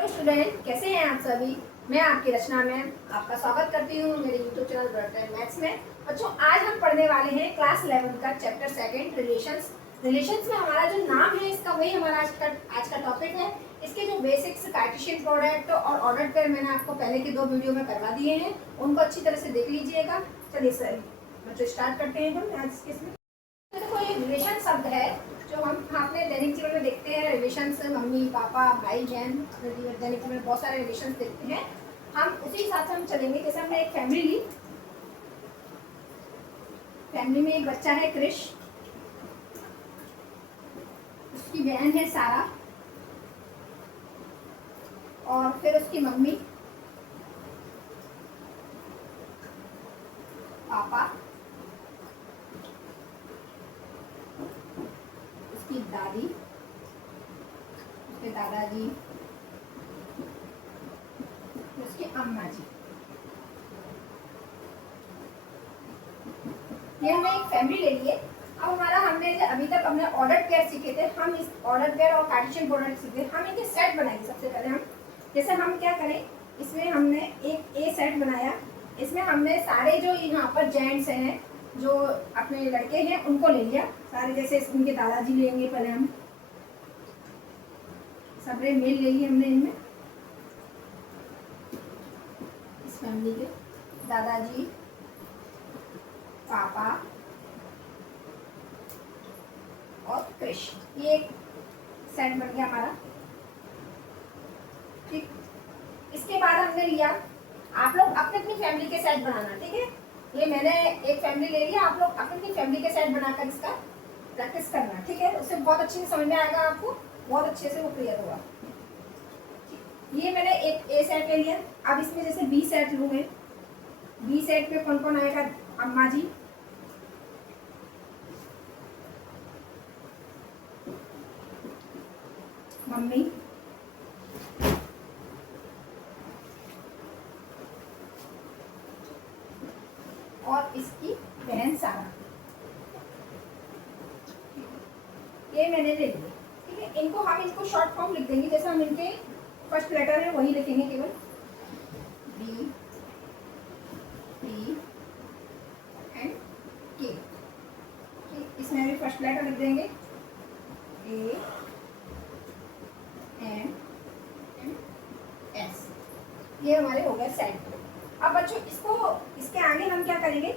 Hello student, कैसे हैं आप सभी। मैं आपकी रचना मैम आपका स्वागत करती हूँ मेरे यूट्यूब चैनल ब्रॉडबैंड मैथ्स में। बच्चों, आज हम पढ़ने वाले हैं क्लास 11 का चैप्टर सेकंड रिलेशंस। रिलेशंस में हमारा जो नाम है इसका वही हमारा आज का टॉपिक है। इसके जो बेसिक्स कार्टेशियन प्रोडक्ट और ऑर्डर पेयर मैंने आपको पहले के 2 वीडियो में करवा दिए हैं, उनको अच्छी तरह से देख लीजिएगा। चलिए सर बच्चों स्टार्ट करते हैं हम आज इसमें। देखो, ये रिलेशन शब्द है जो हम अपने दैनिक जीवन में देखते हैं। रिलेशन से मम्मी पापा भाई बहन, दैनिक जीवन में बहुत सारे रिलेशन देखते हैं। हम उसी हिसाब से हम चलेंगे। जैसे हमने एक फैमिली ली, फैमिली में एक बच्चा है क्रिश, उसकी बहन है सारा, और फिर उसकी मम्मी पापा, उसकी दादी, उसके दादाजी, उसकी अम्मा जी। ये हमने एक फैमिली ले लिए। अब हमारा हमने अभी तक हमने ऑर्डर पेयर सीखे थे। हम इस ऑर्डर पेयर और कार्टेशियन प्रोडक्ट सीखे। हम इनके सेट बनाएंगे। सबसे पहले हम जैसे हम क्या करें, इसमें हमने एक ए सेट बनाया। इसमें हमने सारे जो यहाँ पर जेंट्स हैं, जो अपने लड़के हैं, उनको ले लिया सारे। जैसे उनके दादाजी लेंगे, पहले हम सबरे मेल ले लिए हमने इनमें। इस फैमिली के दादाजी, पापा और क्रिश, ये एक सेट बन गया हमारा। ठीक, इसके बाद हमने लिया, आप लोग अपनी अपनी फैमिली के सेट बनाना। ठीक है, ये मैंने एक फैमिली ले लिया, आप लोग अपनी अपनी फैमिली के सेट बनाकर इसका प्रैक्टिस करना। ठीक है, उससे बहुत अच्छे से समझ में आएगा आपको, बहुत अच्छे से वो क्लियर होगा। ये मैंने एक ए सेट ले लिया। अब इसमें जैसे बी सेट लूँ मैं, बी सेट में कौन कौन आएगा, अम्मा जी, मम्मी, और इसकी बहन सारा। ये मैंने ले लिया। ठीक है, इनको शॉर्ट फॉर्म लिख देंगे। जैसे हम इनके फर्स्ट लेटर है वही लिखेंगे, केवल बी, पी एंड के। इसमें भी फर्स्ट लेटर लिख देंगे, ए एन एस। ये हमारे हो गए सेट। अब बच्चों, इसके आगे हम क्या करेंगे,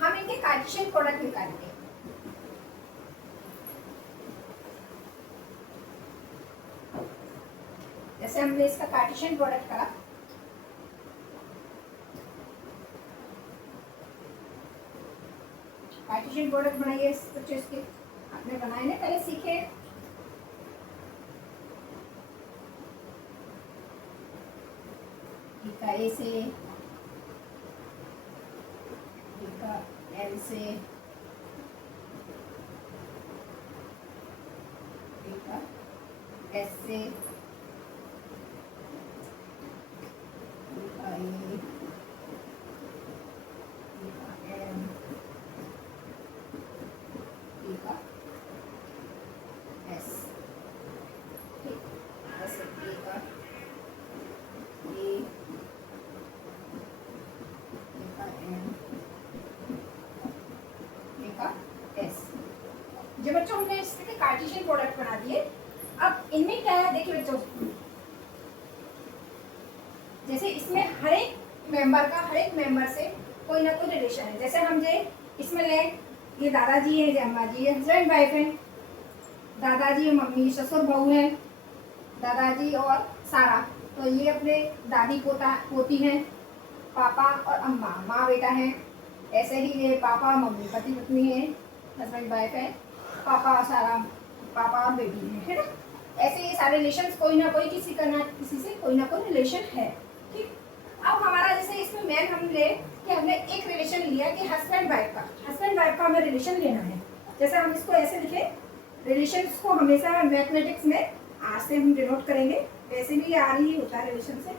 हम इनके कार्टेशियन प्रोडक्ट निकालेंगे। जैसे हमने इसका कार्टेशियन प्रोडक्ट करा, कार्टेशियन प्रोडक्ट बनाइए। बच्चों, इसके आपने बनाए ना, पहले सीखे। का ए से, का एल से, का एस से, का ए, का एम, का एस। ठीक, ऐसे ए का ए, जो बच्चों हमने इसके कार्टेशियन प्रोडक्ट बना दिए। अब इनमें क्या है, देखिए बच्चों, जैसे इसमें हर एक मेंबर से कोई ना कोई रिलेशन है। जैसे हम इसमें ले, ये दादाजी है, ये अम्मा जी है, हस्बैंड वाइफ है, दादाजी मम्मी, ससुर बहू है, दादाजी और सारा, तो ये अपने दादी पोती हैं, पापा और अम्मा माँ बेटा है। ऐसे ही ये पापा मम्मी पति पत्नी है, हस्बैंड वाइफ है, पापा और सारा पापा और बेटी है ना। ऐसे ये सारे रिलेशन कोई ना कोई किसी से कोई ना कोई रिलेशन है। ठीक, अब हमारा जैसे इसमें मेन हमने एक रिलेशन लिया कि हस्बैंड वाइफ का हमें रिलेशन लेना है। जैसे हम इसको ऐसे लिखे, रिलेशन को हमेशा मैथमेटिक्स में आर से हम डिनोट करेंगे, वैसे भी आर ही होता है रिलेशन से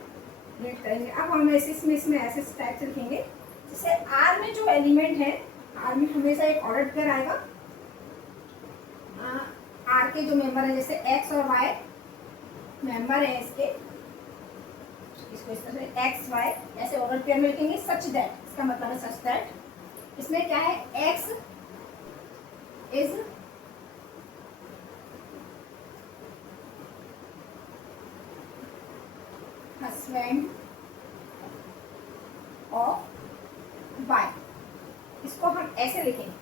डिनोट करेंगे। अब हम इसमें ऐसे टाइप से लिखेंगे, जैसे आर में जो एलिमेंट है, आर में हमेशा एक ऑर्डर पेयर आएगा। आर के जो मेंबर है जैसे एक्स और वाई, मेंबर है इसके, इसको इस तरह से एक्स वाई ऐसे ऑर्डर पेयर में लिखेंगे। सच दैट, इसका मतलब है सच दैट, इसमें क्या है, X is husband of Y. इसको हम ऐसे लिखेंगे,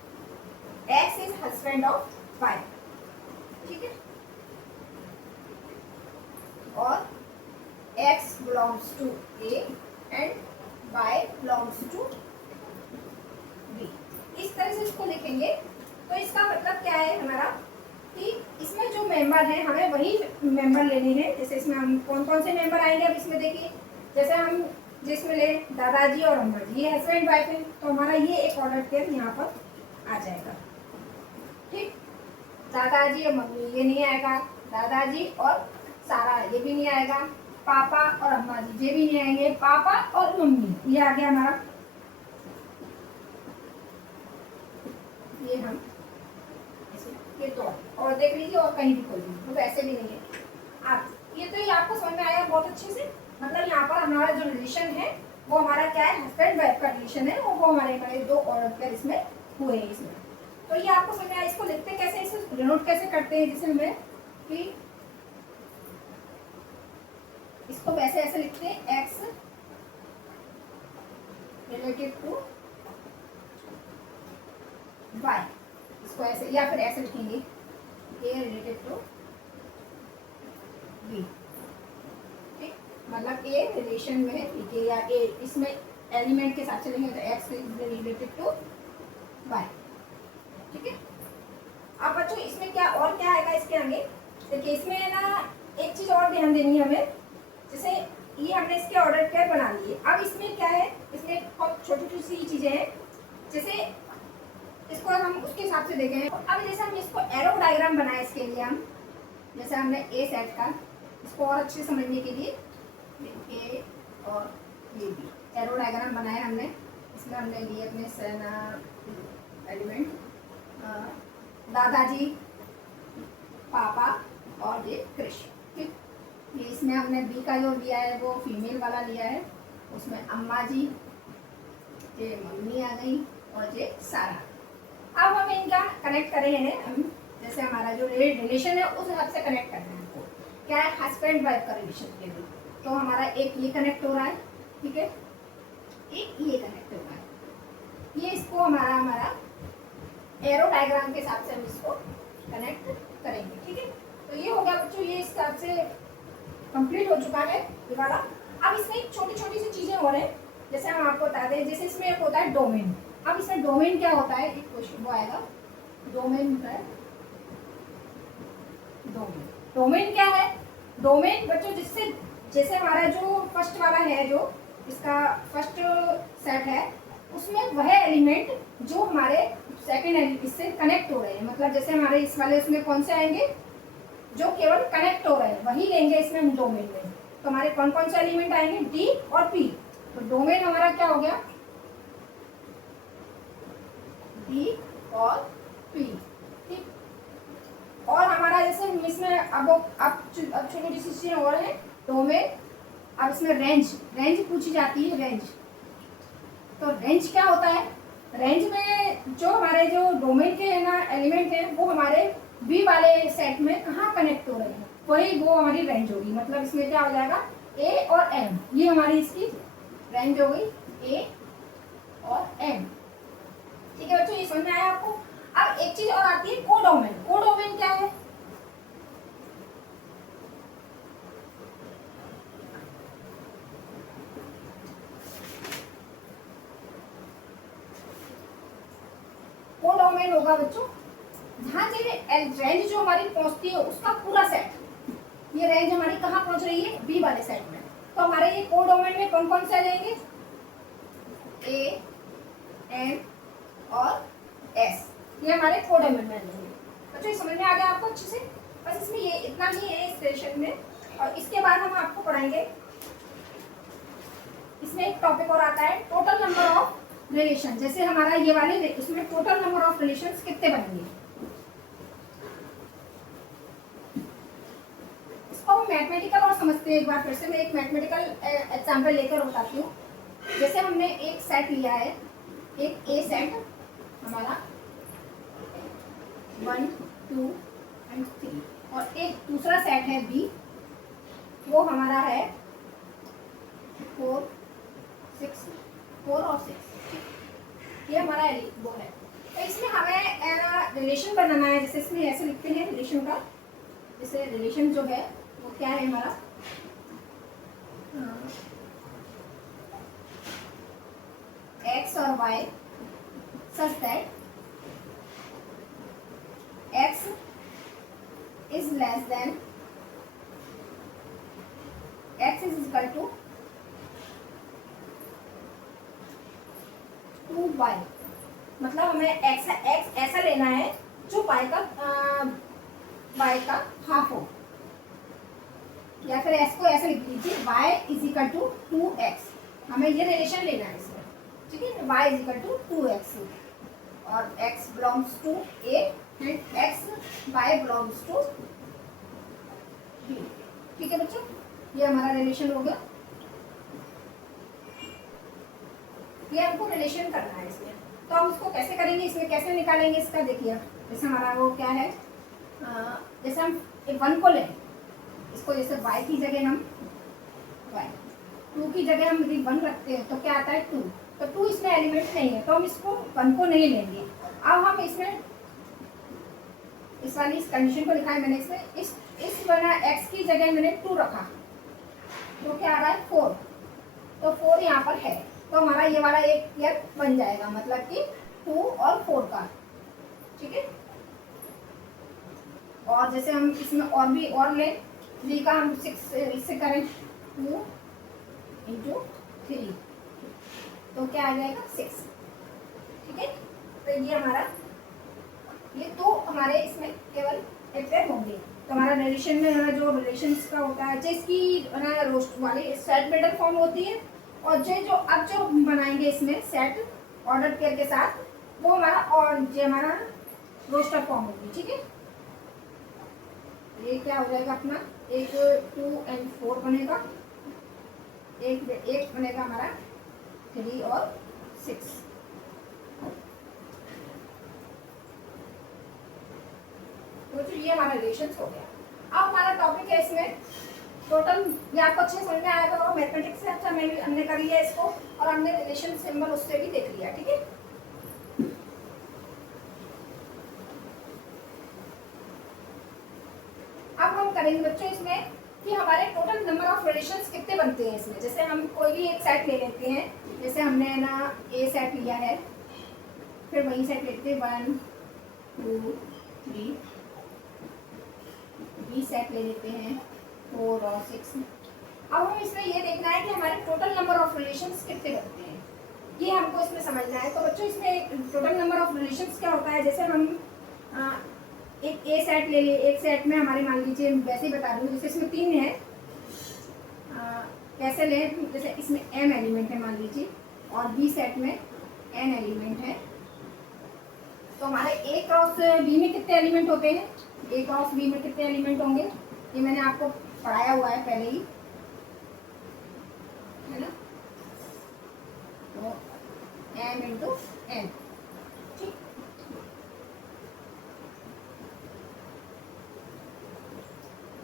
X is husband of Y, ठीक है। और x belongs to A and y belongs to B। इस तरह से इसको लिखेंगे। तो इसका मतलब क्या है हमारा कि इसमें जो मेंबर हैं हमें वही मेंबर लेने हैं। जैसे इसमें हम कौन कौन से मेंबर आएंगे अब इसमें देखिए, जैसे हम जिसमें ले दादाजी और अम्मा जी, ये हस्बैंड वाइफ है, तो हमारा ये एक ऑर्डर पेयर यहाँ पर आ जाएगा, ठीक। दादाजी और मम्मी ये नहीं आएगा, दादाजी और सारा ये भी नहीं आएगा, पापा और अम्मा जी ये भी नहीं आएंगे, पापा और मम्मी ये आ गया हमारा। ये हम ये तो और देख लीजिए, और कहीं भी कोई भी, तो ऐसे भी नहीं है। आप ये तो ये आपको समझ में आया बहुत अच्छे से। मतलब यहाँ पर हमारा जो रिलेशन है वो हमारा क्या है, हस्बैंड वाइफ का रिलेशन है, वो हमारे दो औरत पेयर इसमें हुए हैं इसमें। तो ये आपको समझ में आया। इसको लिखते कैसे, इसको डिनोट कैसे करते हैं, जैसे हमें कि इसको वैसे ऐसे लिखते हैं, एक्स रिलेटिव टू वाई, इसको ऐसे या फिर ऐसे लिखेंगे, ए रिलेटिव टू बी, ठीक। मतलब ए रिलेशन में लिखे या ए इसमें एलिमेंट के साथ चलेंगे तो X is relative to Y, ठीक है। अब बच्चों इसमें क्या और क्या आएगा इसके आगे, देखिए इसमें ना एक चीज और ध्यान देनी है हमें। जैसे ये हमने इसके ऑर्डर पेयर बना लिए, अब इसमें क्या है, इसमें बहुत छोटी छोटी सी चीजें हैं। जैसे इसको हम उसके हिसाब से देखें। अब जैसे हम इसको एरो डायग्राम बनाए, इसके लिए हम जैसे हमने ए सेट का, इसको और अच्छे समझने के लिए ए और ये भी एरो डायग्राम बनाया हमने। इसमें हमने लिए अपने सेना एलिमेंट, दादाजी, पापा और ये कृष्ण, ठीक। ये इसमें हमने बी का जो लिया है वो फीमेल वाला लिया है, उसमें अम्मा जी, ये मम्मी आ गई और ये सारा। अब हम इनका कनेक्ट कर रहे हैं, हम जैसे हमारा जो रिलेशन है उस हिसाब से कनेक्ट करना है हमको। क्या है, हस्बैंड वाइफ का रिलेशन के लिए, तो हमारा एक ये कनेक्ट हो रहा है, ठीक है, एक ये कनेक्ट हो रहा है। ये इसको हमारा एरो डायग्राम के हिसाब से हम इसको कनेक्ट करेंगे, ठीक है। तो ये हो गया बच्चों, ये इस हिसाब से कंप्लीट हो चुका है ये वाला। अब इसमें छोटी छोटी सी चीजें हो रहे हैं, जैसे हम आपको बता दें, जैसे इसमें एक होता है डोमेन। अब इसमें डोमेन क्या होता है, एक क्वेश्चन वो आएगा, डोमेन होता है, डोमेन क्या है, डोमेन बच्चों जिससे जैसे हमारा जो फर्स्ट वाला है, जो इसका फर्स्ट सेट है, उसमें वह एलिमेंट जो हमारे सेकंड एलिमेंट इससे कनेक्ट हो रहे हैं, मतलब जैसे हमारे इस वाले उसमें कौन से आएंगे, जो केवल कनेक्ट हो रहे हैं वही लेंगे इसमें हम डोमेन में। तो हमारे कौन कौन से एलिमेंट आएंगे, डी और पी। तो डोमेन हमारा क्या हो गया, डी और पी, ठीक। और हमारा जैसे इसमें अब छोटी छोटी चीजें और है डोमेन। अब इसमें रेंज पूछी जाती है, रेंज। तो रेंज क्या होता है, रेंज में जो हमारे जो डोमेन के है ना एलिमेंट है वो हमारे बी वाले सेट में कहाँ कनेक्ट हो रहे हैं, वही वो हमारी रेंज होगी। मतलब इसमें क्या हो जाएगा, ए और एम, ये हमारी इसकी रेंज हो गई, ए और एम, ठीक है बच्चों। ये समझ में आया आपको। अब एक चीज और आती है कोडोमेन। कोडोमेन क्या है, कोडोमेन होगा बच्चों जहां से रेंज जो हमारी पहुंचती है उसका पूरा सेट, ये रेंज हमारी कहाँ पहुंच रही है, बी वाले सेट में। तो हमारे ये कोडोमेन में कौन कौन से आ जाएंगे, ए, एम और एस, ये हमारे कोडोमेन में आ जाएंगे। बच्चों ये समझ में आ गया आपको अच्छे से। बस इसमें ये इतना ही है इस सेशन में। और इसके बाद हम आपको पढ़ाएंगे, इसमें एक टॉपिक और आता है, टोटल नंबर ऑफ रिलेशन। जैसे हमारा ये वाले इसमें टोटल नंबर ऑफ रिलेशंस कितने बनेंगे, इसको हम मैथमेटिकल और समझते हैं। एक बार फिर से मैं एक मैथमेटिकल एग्जाम्पल लेकर बताती हूँ। जैसे हमने एक सेट लिया है, एक ए सेट हमारा 1 2 एंड 3, और एक दूसरा सेट है बी, वो हमारा है 4 और 6। ये हमारा वो है। तो इसमें हमें रिलेशन बनाना है। जैसे इसमें ऐसे लिखते हैं रिलेशन का, जैसे रिलेशन जो है वो क्या है हमारा, एक्स और Y such that X is less than X is equal to 2y। मतलब हमें एक्स ऐसा लेना है जो y का हाफ हो, या फिर x को ऐसा लिख लीजिए y is equal to 2x। हमें ये रिलेशन लेना है इसमें, ठीक है। y is equal to 2x और x belongs to a and y belongs to b। ठीक है बच्चों, ये हमारा रिलेशन हो गया। ये हमको रिलेशन करना है इसमें। तो हम इसको कैसे करेंगे, इसमें कैसे निकालेंगे इसका, देखिए। जैसे हमारा वो क्या है, जैसे हम 1 को लें, इसको जैसे y की जगह हम 2 की जगह हम यदि 1 रखते हैं तो क्या आता है 2। तो 2 इसमें एलिमेंट नहीं है, तो हम इसको 1 को नहीं लेंगे। अब हम इसमें इस वाली इस कंडीशन को लिखा है मैंने। इसमें इस बना x की जगह मैंने 2 रखा, तो क्या आ रहा है 4। तो 4 यहाँ पर है, तो हमारा ये वाला एक पेयर बन जाएगा, मतलब कि 2 और 4 का, ठीक है। और जैसे हम इसमें और भी और लें, 3 का हम 6 इससे करें 2 इंटू 3, तो क्या आ जाएगा 6, ठीक है। तो ये हमारा ये तो हमारे इसमें केवल एक पेयर होंगे। तो हमारा रिलेशन में हमारा जो रिलेशंस का होता है, जिसकी हमारा रोस्ट वाली सेट बेटर फॉर्म होती है, और जो अब जो बनाएंगे इसमें सेट ऑर्डर पेयर के साथ, वो हमारा और जो हमारा रोस्टर फॉर्म होगी, ठीक है। ये क्या हो जाएगा अपना, एक 2 एंड 4 बनेगा, एक बनेगा हमारा 3 और 6। तो ये हमारा रिलेशन हो गया। अब हमारा टॉपिक है इसमें टोटल, ये आपको अच्छे समझ में आएगा। और मैथमेटिक्स से अच्छा हमने कर लिया इसको, और हमने रिलेशन सिंबल उससे भी देख लिया, ठीक है। अब हम करेंगे बच्चों इसमें कि हमारे टोटल नंबर ऑफ रिलेशंस कितने बनते हैं इसमें। जैसे हम कोई भी एक सेट ले लेते हैं, जैसे हमने ना ए सेट लिया है, फिर वही सेट लेते हैं 1 2 3, बी सेट ले लेते हैं 4 और 6। अब हम इसमें ये देखना है कि हमारे टोटल नंबर ऑफ रिलेशंस कितने बनते हैं, ये हमको इसमें समझना है। तो बच्चों इसमें टोटल नंबर ऑफ रिलेशंस क्या होता है, जैसे हम एक ए सेट ले लिए, एक सेट में हमारे मान लीजिए वैसे ही बता रही हूँ, जैसे इसमें 3 है, कैसे लें, जैसे इसमें m एलिमेंट है मान लीजिए, और बी सेट में n एलिमेंट है। तो हमारे ए क्रॉस बी में कितने एलिमेंट होते हैं, ए क्रॉस बी में कितने एलिमेंट होंगे, ये मैंने आपको पढ़ाया हुआ है पहले ही, है ना। तो m इंटू n, ठीक।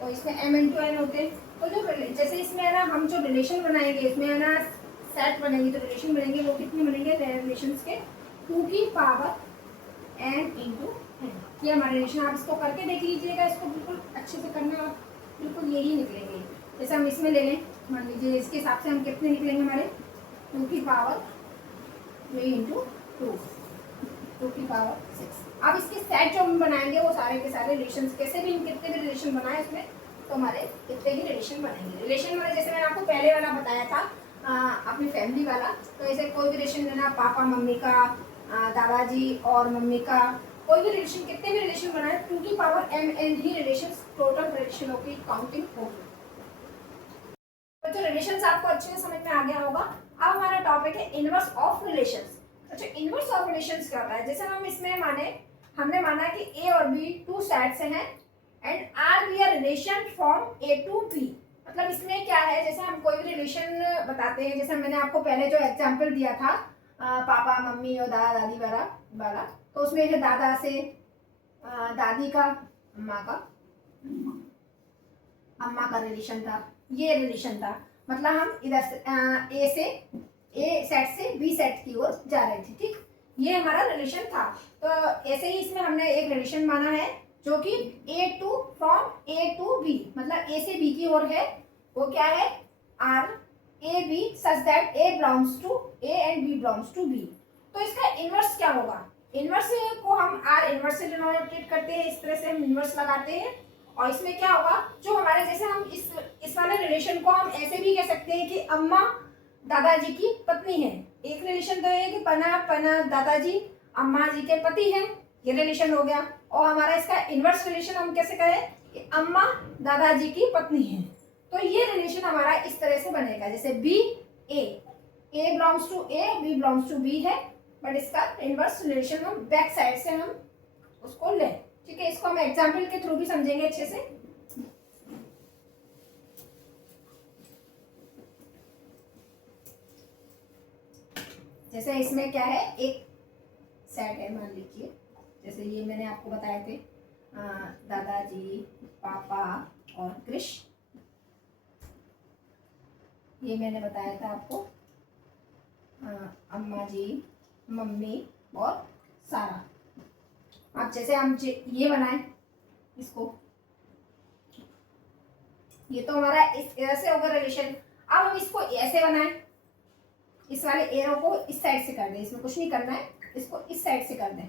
तो इसमें m इंटू n होते हैं। तो जो जैसे इसमें है ना, हम जो रिलेशन बनाएंगे इसमें है ना, सेट बनेंगे, तो रिलेशन बनेंगे वो कितने बनेंगे, रिलेशंस के 2 की पावर n इंटू n। ये हमारे रिलेशन, आप इसको करके देख लीजिएगा, इसको बिल्कुल अच्छे से करना, आप बिल्कुल यही निकलेंगे। जैसे हम इसमें ले लें, मान लीजिए इसके हिसाब से हम कितने निकलेंगे हमारे 2 की पावर 3 इंटू 2 की पावर 6। अब इसके सेट जो हम बनाएंगे वो सारे के सारे रिलेशन, कैसे भी कितने भी रिलेशन बनाए इसमें, तो हमारे कितने ही रिलेशन बनेंगे। रिलेशन में जैसे मैंने आपको पहले वाला बताया था, अपनी फैमिली वाला, तो ऐसे कोई भी रिलेशन लेना, पापा मम्मी का, दादाजी और मम्मी का, कोई भी रिलेशन, कितने भी रिलेशन बनाए, 2 की पावर m ही रिलेशन टोटल रिलेशनों की काउंटिंग होगी। तो रिलेशंस आपको अच्छे से समझ में आ गया होगा। अब हमारा टॉपिक है इनवर्स ऑफ रिलेशंस। अच्छा, इनवर्स ऑफ रिलेशंस क्या होता है, जैसे हम इसमें हमने माना कि ए और बी 2 सेट्स हैं and R be a relation from A to B. मतलब इसमें क्या है, जैसे हम कोई भी रिलेशन बताते हैं, जैसे मैंने आपको पहले जो एग्जांपल दिया था पापा मम्मी और दादा दादी वाला वाला, तो उसमें है दादा से दादी का, अम्मा का रिलेशन था, ये रिलेशन था। मतलब हम इधर से ए सेट से बी सेट की ओर जा रहे थे, ठीक, ये हमारा रिलेशन था। तो ऐसे ही इसमें हमने एक रिलेशन माना है जो कि A to from A to B, मतलब ए से बी की ओर है। वो क्या है, R A B such that A belongs to A and B belongs to B. तो इसका इनवर्स क्या होगा, इनवर्स को हम आर इनवर्स से डिनोमिनेट करते हैं, इस तरह से हम इनवर्स लगाते हैं। और इसमें क्या होगा, जो हमारे जैसे हम इस वाले रिलेशन को हम ऐसे भी कह सकते हैं कि अम्मा दादाजी की पत्नी है। एक रिलेशन तो है कि पना दादाजी अम्मा जी के पति हैं, ये रिलेशन हो गया। और हमारा इसका इनवर्स रिलेशन हम कैसे कहें कि अम्मा दादाजी की पत्नी है। तो ये रिलेशन हमारा इस तरह से बनेगा, जैसे B A belongs to A, B belongs to B है, बट इसका इनवर्स रिलेशन हम बैक साइड से हम उसको लें, ठीक है। इसको हम एग्जाम्पल के थ्रू भी समझेंगे अच्छे से। जैसे इसमें क्या है, एक सेट है, मान लीजिए जैसे ये मैंने आपको बताए थे दादाजी, पापा और कृष, ये मैंने बताया था आपको अम्मा जी, मम्मी और सारा। अब जैसे हम ये बनाए इसको, ये तो हमारा इस ऐसे होगा रिलेशन। अब हम इसको ऐसे बनाएं, इस वाले एरो को इस साइड से कर दें, इसमें कुछ नहीं करना है, इसको इस साइड से कर दें।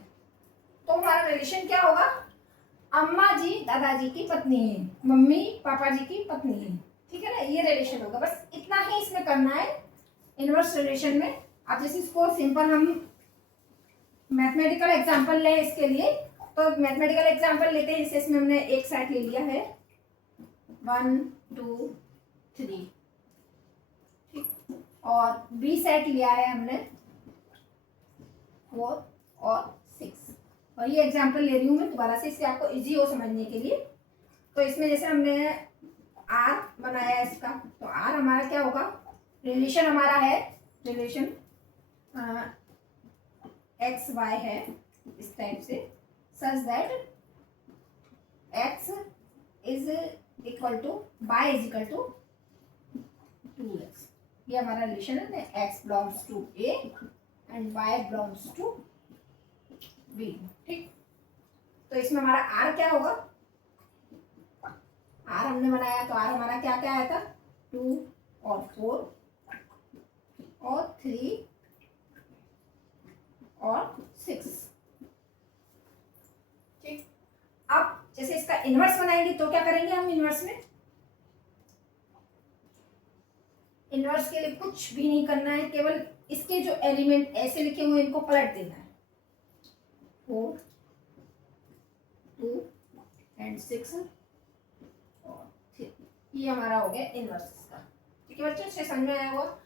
तो हमारा रिलेशन क्या होगा, अम्मा जी दादाजी की पत्नी है, मम्मी पापा जी की पत्नी है, ठीक है ना, ये रिलेशन होगा। बस इतना ही इसमें करना है इनवर्स रिलेशन में। अब जैसे इसको सिंपल हम मैथमेटिकल एग्जांपल लें इसके लिए, तो मैथमेटिकल एग्जांपल लेते हैं। जैसे इसमें हमने एक सेट ले लिया है 1 2 3, ठीक, और बी सेट लिया है हमने 4 और 6। और ये एग्जांपल ले रही हूँ मैं दोबारा से, इससे आपको इजी हो समझने के लिए। तो इसमें जैसे हमने आर बनाया है इसका, तो आर हमारा क्या होगा, रिलेशन हमारा है, रिलेशन एक्स वाई है इस टाइप से, such that X is equal to Y is equal to 2x। ये हमारा रिलेशन है, X belongs to A and Y belongs to B, ठीक। तो इसमें हमारा आर क्या होगा, आर हमने बनाया तो आर हमारा क्या क्या आया था, 2 और 4 और 3 और 6, ठीक। अब जैसे इसका इनवर्स बनाएंगे तो क्या करेंगे हम इनवर्स में, इनवर्स के लिए कुछ भी नहीं करना है, केवल इसके जो एलिमेंट ऐसे लिखे हुए इनको पलट देना है, 4 2 एंड 6 और 3, ये हमारा हो गया इनवर्स इसका, ठीक है बच्चों, अच्छे समझ में आया होगा।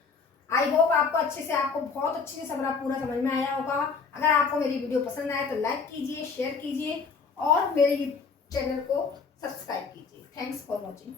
आई होप आपको अच्छे से, आपको बहुत अच्छे से सब पूरा समझ में आया होगा। अगर आपको मेरी वीडियो पसंद आए तो लाइक कीजिए, शेयर कीजिए और मेरे चैनल को सब्सक्राइब कीजिए। Thanks for watching.